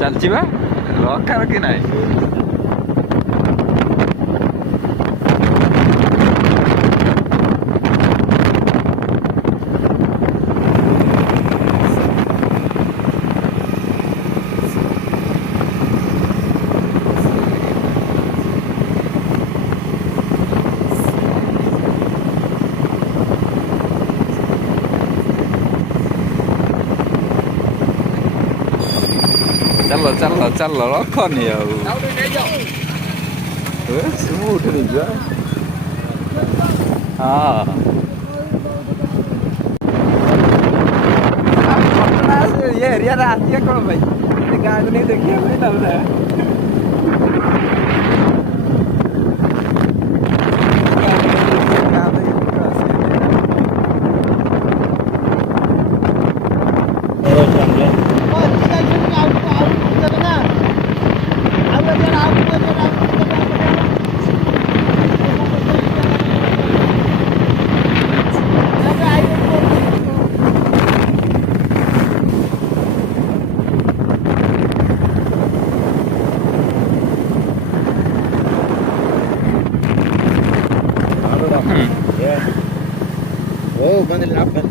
ଚାଲିଛି ବା ରଖା ରଖି ନାହିଁ। ଚାଲ ଚାଲ ଚାଲ ରଖନି ଆଉ ମୁଁ ଉଠି ନେଇଯିବା। ହଁ ये एरिया आती है कौन भाई गाँव नहीं देखिए भाई लग रहा है। Oh, man, den Lappen.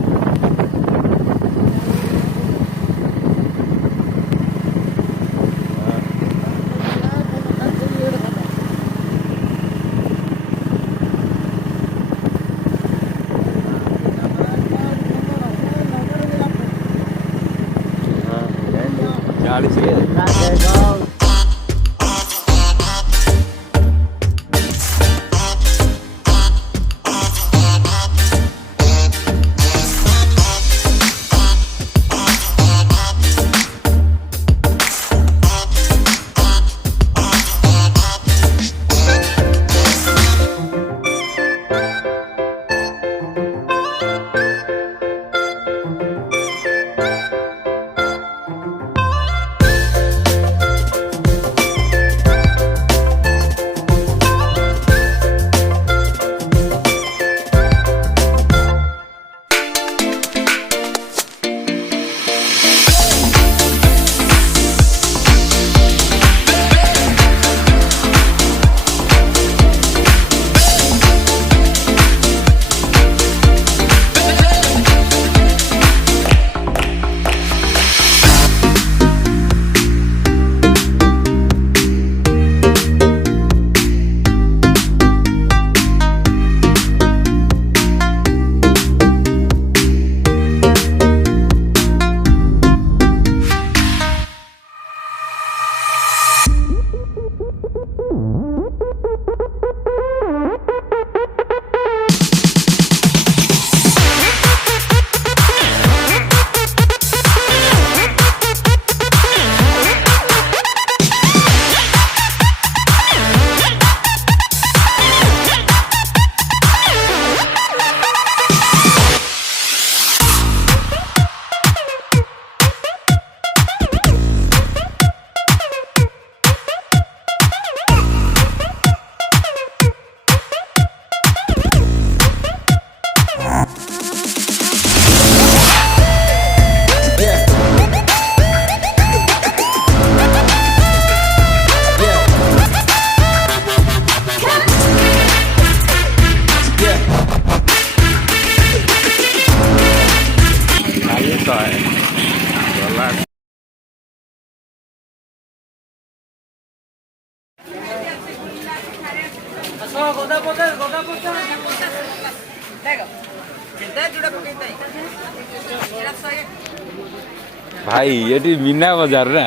भाई ये मीना बाजार ना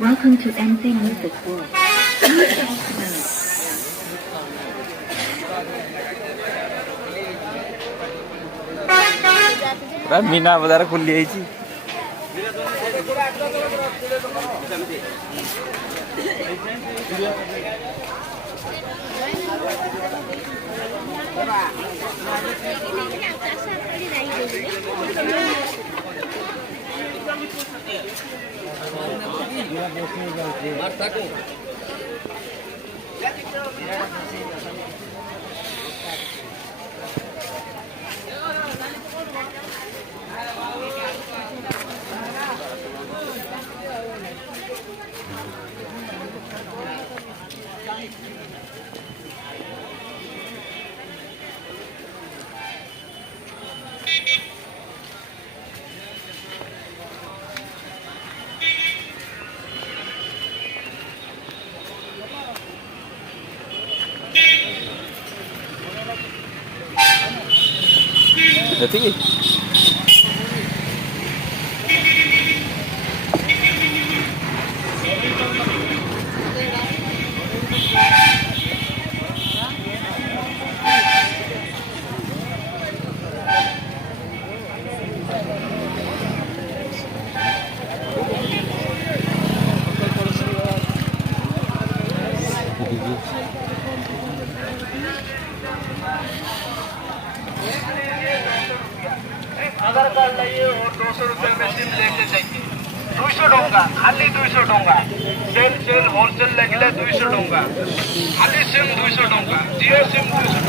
Welcome to MC Music World. Meena बाजार खुली है ଏତିକି आधार कार्ड लाइए और 200 रुपये में सिम लेके जाइए 200 टंका खाली 200 टंका सेल होलसेल लगे 200 टंका खाली सिम 200 टंका जियो सिम 200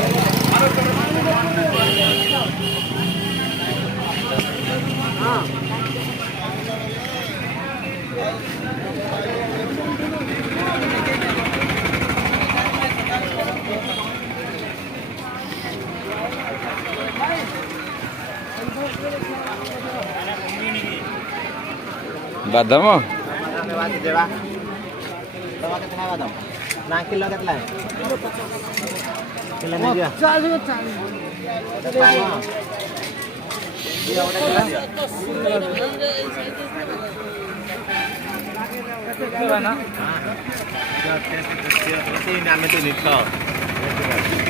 ବାଦାମ देवा दवा कितना बादाम ना किलो कितना है किलो नहीं दिया 40 ना हां 30 30 तो निकल